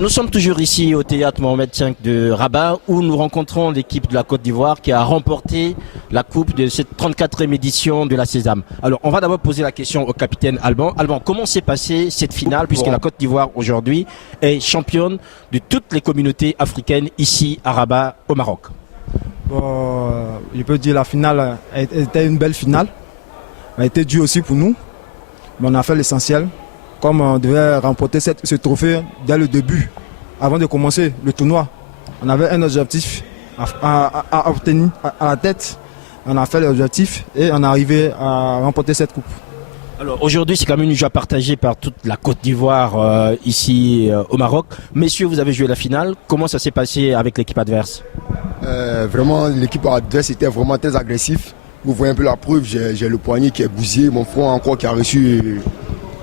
Nous sommes toujours ici au théâtre Mohamed V de Rabat où nous rencontrons l'équipe de la Côte d'Ivoire qui a remporté la coupe de cette 34e édition de la Sésame. Alors on va d'abord poser la question au capitaine Alban. Alban, comment s'est passée cette finale puisque la Côte d'Ivoire aujourd'hui est championne de toutes les communautés africaines ici à Rabat au Maroc? Bon, je peux dire la finale était une belle finale. Elle a été dure aussi pour nous. Mais on a fait l'essentiel. Comme on devait remporter ce trophée dès le début, avant de commencer le tournoi. On avait un objectif à obtenir à la tête. On a fait l'objectif et on est arrivé à remporter cette coupe. Alors aujourd'hui, c'est quand même une joie partagée par toute la Côte d'Ivoire ici au Maroc. Messieurs, vous avez joué la finale. Comment ça s'est passé avec l'équipe adverse? Vraiment, l'équipe adverse était vraiment très agressive. Vous voyez un peu la preuve, j'ai le poignet qui est bousillé, mon front encore qui a reçu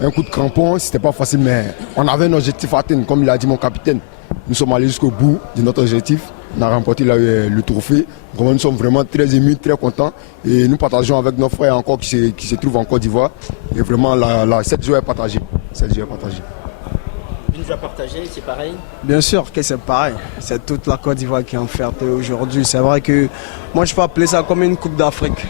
un coup de crampon. C'était pas facile, mais on avait un objectif à atteindre, comme il a dit mon capitaine. Nous sommes allés jusqu'au bout de notre objectif. On a remporté le trophée. Vraiment, nous sommes vraiment très émus, très contents. Et nous partageons avec nos frères encore qui se trouvent en Côte d'Ivoire. Et vraiment, cette joie est partagée. Cette joie est partagée. Une joie partagée, c'est pareil? Bien sûr que c'est pareil. C'est toute la Côte d'Ivoire qui est en fierté aujourd'hui. C'est vrai que moi, je peux appeler ça comme une Coupe d'Afrique.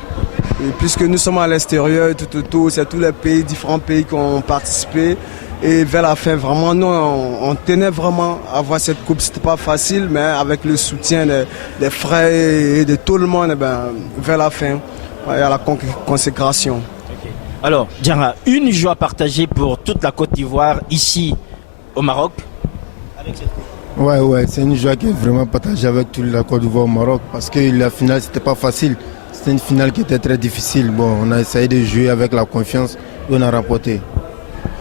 Et puisque nous sommes à l'extérieur, tout, c'est tous les pays, différents pays qui ont participé. Et vers la fin, vraiment, nous, on tenait vraiment à avoir cette coupe. C'était pas facile, mais avec le soutien des frères et de tout le monde, vers la fin, il y a la consécration. Okay. Alors, Diarra, une joie partagée pour toute la Côte d'Ivoire ici au Maroc avec cette coupe. Ouais, c'est une joie qui est vraiment partagée avec toute la Côte d'Ivoire au Maroc parce que la finale, c'était pas facile. C'était une finale qui était très difficile. Bon, on a essayé de jouer avec la confiance et on a remporté.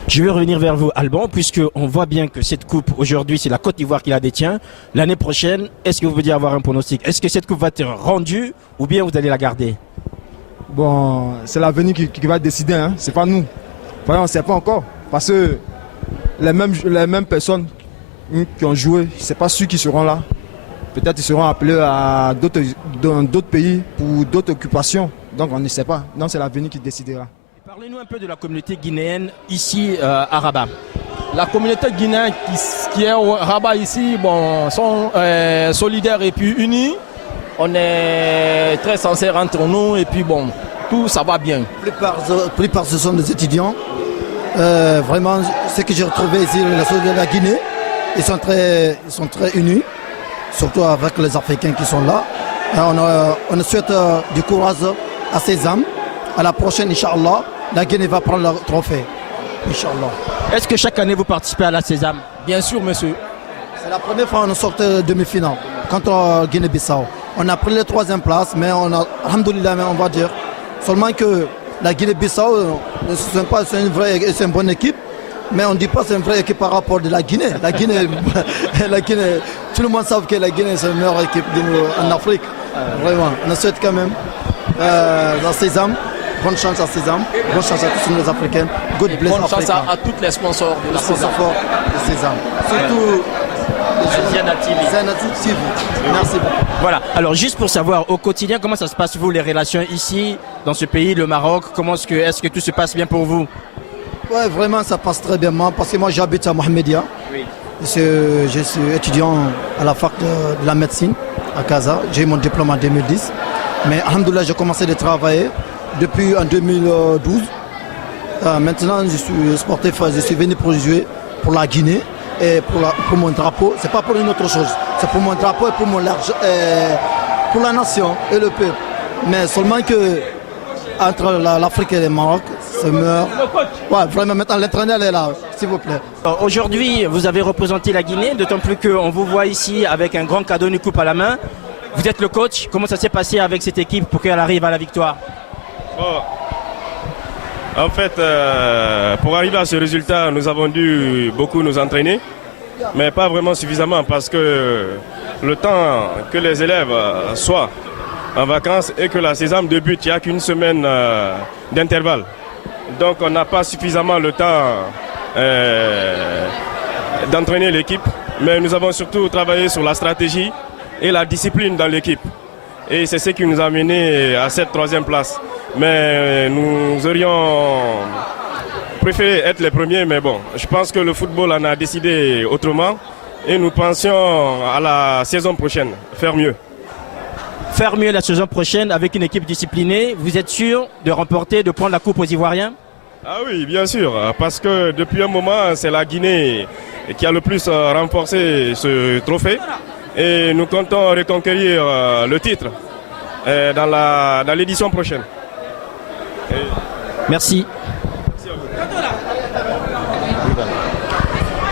Je vais revenir vers vous, Alban, puisqu'on voit bien que cette coupe, aujourd'hui, c'est la Côte d'Ivoire qui la détient. L'année prochaine, est-ce que vous pouvez avoir un pronostic? Est-ce que cette coupe va être rendue ou bien vous allez la garder? Bon, c'est l'avenir qui va décider, hein. C'est pas nous. Enfin, on ne sait pas encore. Parce que les mêmes personnes qui ont joué, ce n'est pas ceux qui seront là. Peut-être qu'ils seront appelés dans d'autres pays pour d'autres occupations. Donc on ne sait pas. Donc c'est l'avenir qui décidera. Parlez-nous un peu de la communauté guinéenne ici à Rabat. La communauté guinéenne qui est au Rabat ici, sont solidaires et puis unis. On est très sincères entre nous et puis tout ça va bien. La plupart ce sont des étudiants. Vraiment, ce que j'ai retrouvé ici, la société de la Guinée, ils sont très unis, surtout avec les Africains qui sont là. On souhaite du courage à ces âmes. À la prochaine, Inch'Allah, la Guinée va prendre le trophée. Inch'Allah. Est-ce que chaque année vous participez à la Sésame? Bien sûr, monsieur. C'est la première fois qu'on sort de demi-finale contre Guinée-Bissau. On a pris la 3e place, mais alhamdoulilah, on va dire. Seulement que la Guinée-Bissau, c'est une bonne équipe, mais on ne dit pas que c'est une vraie équipe par rapport à la Guinée. La Guinée, tout le monde sait que la Guinée, c'est la meilleure équipe en Afrique. Vraiment, on souhaite quand même la Sésame. Bonne chance à Sésame, bonne chance à tous les Africains. Bonne chance à tous les sponsors de la Sésame. Surtout Ziana TV. Merci beaucoup. Voilà, alors juste pour savoir, au quotidien, comment ça se passe vous, les relations ici, dans ce pays, le Maroc? Est-ce que tout se passe bien pour vous? Ouais, vraiment, ça passe très bien. Parce que moi, j'habite à Mohamedia. Oui. Je suis étudiant à la fac de la médecine à Casa. J'ai eu mon diplôme en 2010. Mais alhamdoulilah, j'ai commencé à travailler depuis en 2012. Maintenant, je suis sportif. Je suis venu pour jouer pour la Guinée et pour mon drapeau. C'est pas pour une autre chose. C'est pour mon drapeau et pour la nation et le peuple. Mais seulement que entre l'Afrique et le Maroc, c'est meurt. Ouais, vraiment, maintenant l'entraîneur est là, s'il vous plaît. Aujourd'hui, vous avez représenté la Guinée, d'autant plus qu'on vous voit ici avec un grand cadeau, une coupe à la main. Vous êtes le coach. Comment ça s'est passé avec cette équipe pour qu'elle arrive à la victoire? En fait, pour arriver à ce résultat, nous avons dû beaucoup nous entraîner, mais pas vraiment suffisamment parce que le temps que les élèves soient en vacances et que la Sésame débute, il n'y a qu'une semaine d'intervalle. Donc on n'a pas suffisamment le temps d'entraîner l'équipe, mais nous avons surtout travaillé sur la stratégie et la discipline dans l'équipe. Et c'est ce qui nous a mené à cette 3e place. Mais nous aurions préféré être les premiers, mais bon, je pense que le football en a décidé autrement. et nous pensions à la saison prochaine faire mieux. Faire mieux la saison prochaine avec une équipe disciplinée, vous êtes sûr de remporter, de prendre la coupe aux Ivoiriens? Ah oui, bien sûr, parce que depuis un moment, c'est la Guinée qui a le plus renforcé ce trophée. Et nous comptons reconquérir le titre dans l'édition prochaine. Merci.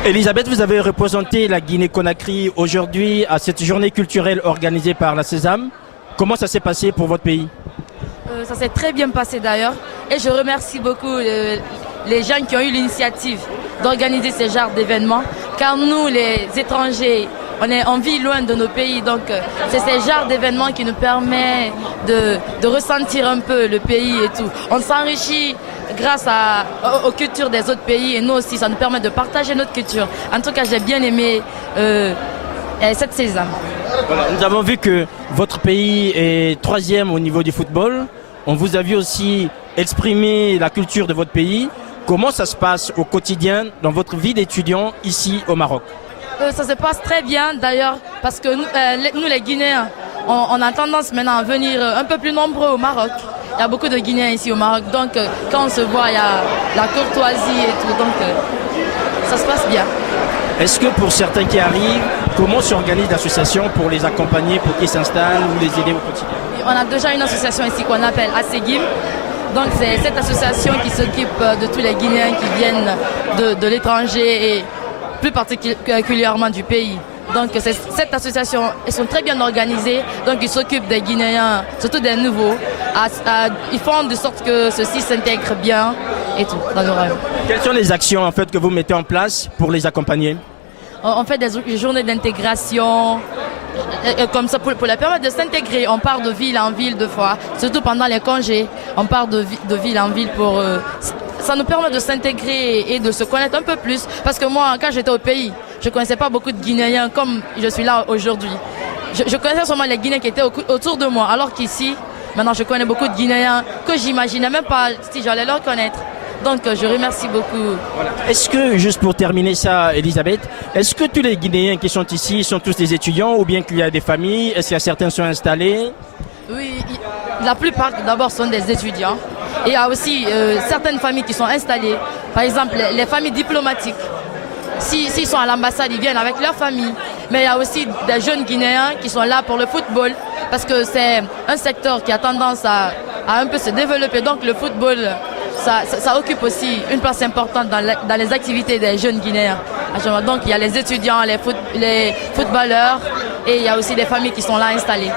Elisabeth, vous avez représenté la Guinée-Conakry aujourd'hui à cette journée culturelle organisée par la Sésame. Comment ça s'est passé pour votre pays? Ça s'est très bien passé d'ailleurs. Et je remercie beaucoup les gens qui ont eu l'initiative d'organiser ce genre d'événements. Car nous, les étrangers, on vit loin de nos pays. Donc c'est ce genre d'événements qui nous permet de ressentir un peu le pays et tout. On s'enrichit grâce aux cultures des autres pays et nous aussi, ça nous permet de partager notre culture. En tout cas, j'ai bien aimé cette Sésame. Voilà, nous avons vu que votre pays est 3e au niveau du football. On vous a vu aussi exprimer la culture de votre pays. Comment ça se passe au quotidien dans votre vie d'étudiant ici au Maroc? Ça se passe très bien d'ailleurs parce que nous les Guinéens, on a tendance maintenant à venir un peu plus nombreux au Maroc. Il y a beaucoup de Guinéens ici au Maroc, donc quand on se voit, il y a la courtoisie et tout, donc ça se passe bien. Est-ce que pour certains qui arrivent, comment s'organise l'association pour les accompagner, pour qu'ils s'installent ou les aider au quotidien? On a déjà une association ici qu'on appelle ASEGIM. Donc c'est cette association qui s'occupe de tous les Guinéens qui viennent de l'étranger et plus particulièrement du pays. Donc cette association, elles sont très bien organisées, donc ils s'occupent des Guinéens, surtout des nouveaux. Ils font de sorte que ceux-ci s'intègrent bien et tout dans le royaume. Quelles sont les actions en fait que vous mettez en place pour les accompagner? On fait des journées d'intégration, comme ça pour les permettre de s'intégrer. On part de ville en ville deux fois, surtout pendant les congés. On part de ville en ville pour... ça nous permet de s'intégrer et de se connaître un peu plus. Parce que moi, quand j'étais au pays, je ne connaissais pas beaucoup de Guinéens comme je suis là aujourd'hui. Je connaissais seulement les Guinéens qui étaient autour de moi, alors qu'ici, maintenant je connais beaucoup de Guinéens que j'imaginais même pas si j'allais leur connaître. Donc je remercie beaucoup. Voilà. Est-ce que, juste pour terminer ça, Elisabeth, est-ce que tous les Guinéens qui sont ici sont tous des étudiants ou bien qu'il y a des familles? Est-ce qu'il y a certains qui sont installés? Oui, la plupart d'abord sont des étudiants. Et il y a aussi certaines familles qui sont installées. Par exemple, les familles diplomatiques. S'ils sont à l'ambassade, ils viennent avec leur famille. Mais il y a aussi des jeunes Guinéens qui sont là pour le football. Parce que c'est un secteur qui a tendance à un peu se développer. Donc le football... Ça occupe aussi une place importante dans les activités des jeunes Guinéens. Donc il y a les étudiants, les footballeurs et il y a aussi des familles qui sont là installées.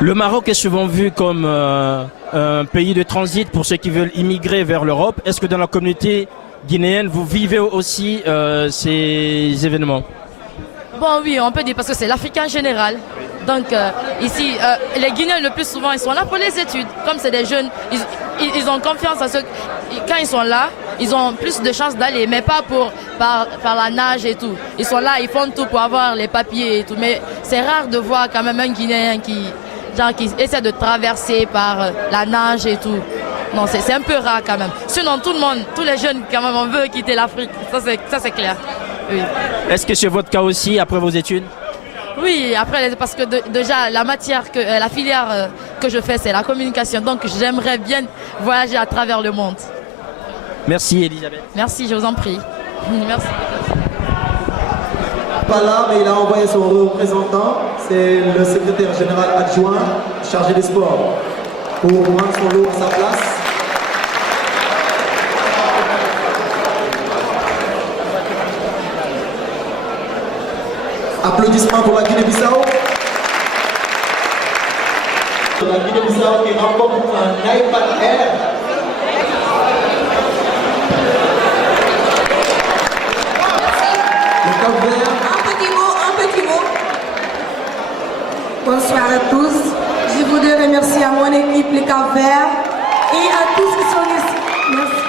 Le Maroc est souvent vu comme un pays de transit pour ceux qui veulent immigrer vers l'Europe. Est-ce que dans la communauté guinéenne, vous vivez aussi ces événements? Bon oui, on peut dire parce que c'est l'Afrique en général. Donc ici, les Guinéens le plus souvent, ils sont là pour les études. Comme c'est des jeunes, ils ont confiance à ceux... Quand ils sont là, ils ont plus de chances d'aller, mais pas par la nage et tout. Ils sont là, ils font tout pour avoir les papiers et tout. Mais c'est rare de voir quand même un Guinéen qui essaie de traverser par la nage et tout. Non, c'est un peu rare quand même. Sinon, tout le monde, tous les jeunes, quand même, on veut quitter l'Afrique. Ça, c'est clair. Oui. Est-ce que c'est votre cas aussi après vos études? Oui, après, parce que déjà, la filière que je fais, c'est la communication. Donc, j'aimerais bien voyager à travers le monde. Merci, Elisabeth. Merci, je vous en prie. Merci. Pas là, mais il a envoyé son représentant. C'est le secrétaire général adjoint chargé des sports pour rendre son lot à sa place. Applaudissements pour la Guinée-Bissau. La Guinée-Bissau qui remporte un iPad Air. Le Cap-Vert. Un petit mot. Bonsoir à tous. Je voudrais remercier à mon équipe, le Cap-Vert, et à tous qui sont ici. Merci.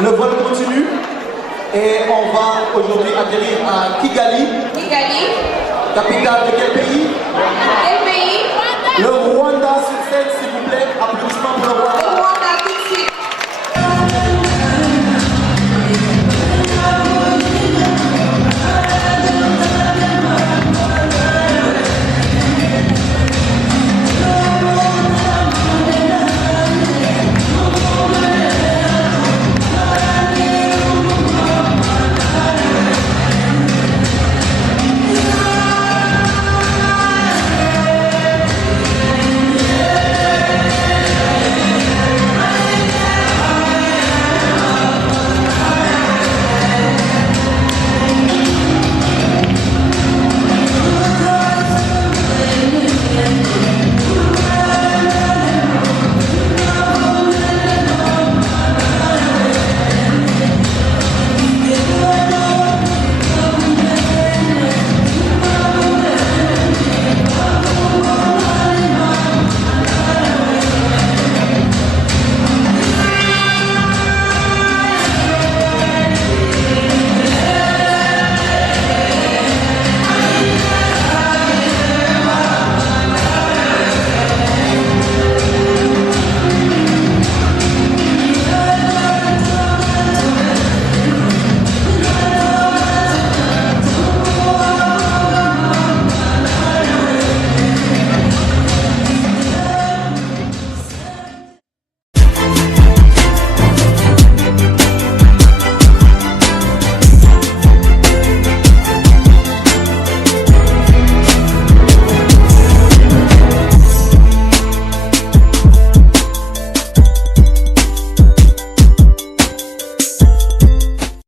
Le vol continue et on va aujourd'hui atterrir à Kigali. Kigali. Capitale de quel pays?